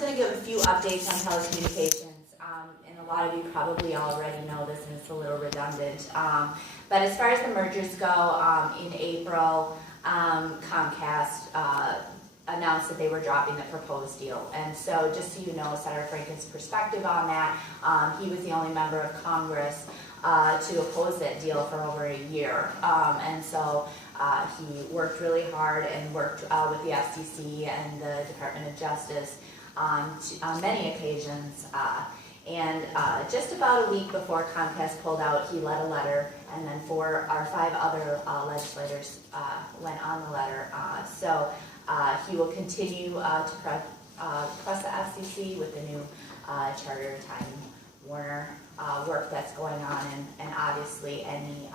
going to give a few updates on telecommunications. And a lot of you probably already know this, and it's a little redundant. But as far as the mergers go, in April, Comcast announced that they were dropping the proposed deal. And so just so you know, Senator Franken's perspective on that, he was the only member of Congress to oppose that deal for over a year. And so he worked really hard and worked with the FCC and the Department of Justice on many occasions. And just about a week before Comcast pulled out, he led a letter, and then our 5 other legislators went on the letter. So he will continue to press the FCC with the new Charter, Time Warner work that's going on, and obviously any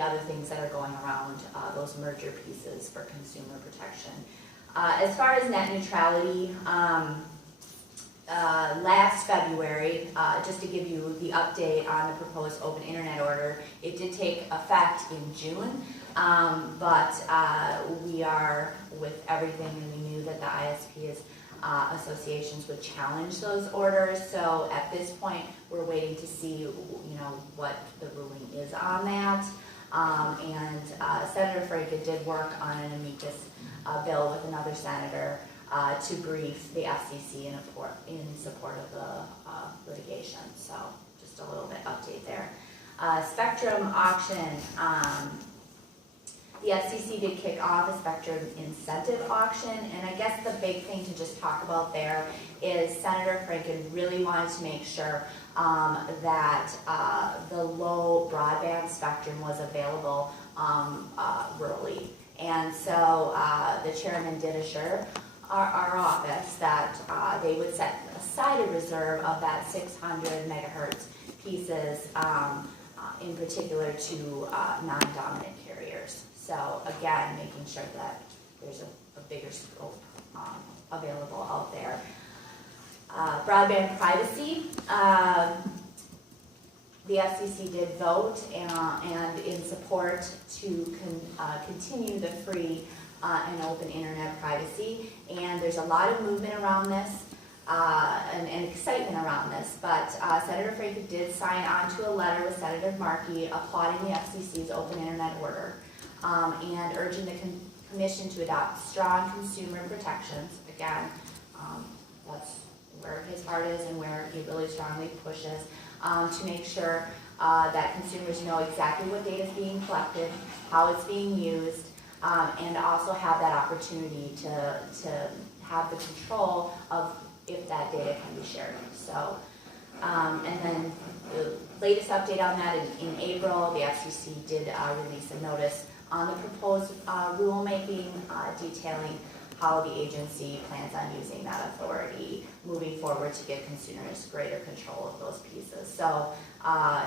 other things that are going around those merger pieces for consumer protection. As far as net neutrality, last February, just to give you the update on the proposed open internet order, it did take effect in June, but we are with everything, and we knew that the ISPs associations would challenge those orders. So at this point, we're waiting to see, what the ruling is on that. Senator Franken did work on an amicus bill with another senator to brief the FCC in support of the litigation. So just a little bit update there. Spectrum auction. The FCC did kick off a spectrum incentive auction, and I guess the big thing to just talk about there is Senator Franken really wanted to make sure that the low broadband spectrum was available rurally. And so the chairman did assure our office that they would set aside a reserve of that 600 megahertz pieces, in particular to non-dominant carriers. So again, making sure that there's a bigger scope available out there. Broadband privacy. The FCC did vote and in support to continue the free and open internet privacy, and there's a lot of movement around this and excitement around this, but Senator Franken did sign onto a letter with Senator Maki applauding the FCC's open internet order and urging the Commission to adopt strong consumer protections. Again, that's where his heart is and where he really strongly pushes to make sure that consumers know exactly what data is being collected, how it's being used, and also have that opportunity to have the control of if that data can be shared. So, and then the latest update on that in April, the FCC did release a notice on the proposed rulemaking detailing how the agency plans on using that authority moving forward to give consumers greater control of those pieces. So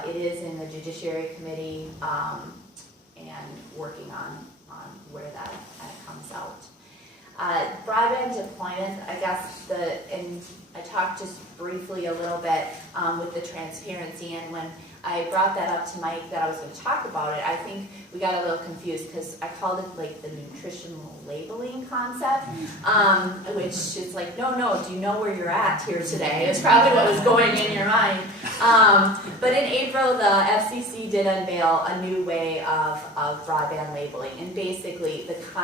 it is in the Judiciary Committee and working on where that comes out. Broadband deployment, I guess, and I talked just briefly a little bit with the transparency, and when I brought that up to Mike that I was going to talk about it, I think we got a little confused because I called it like the nutritional labeling concept, which is like, no, do you know where you're at here today? It's probably what was going in your mind. But in April, the FCC did unveil a new way of broadband labeling, and basically the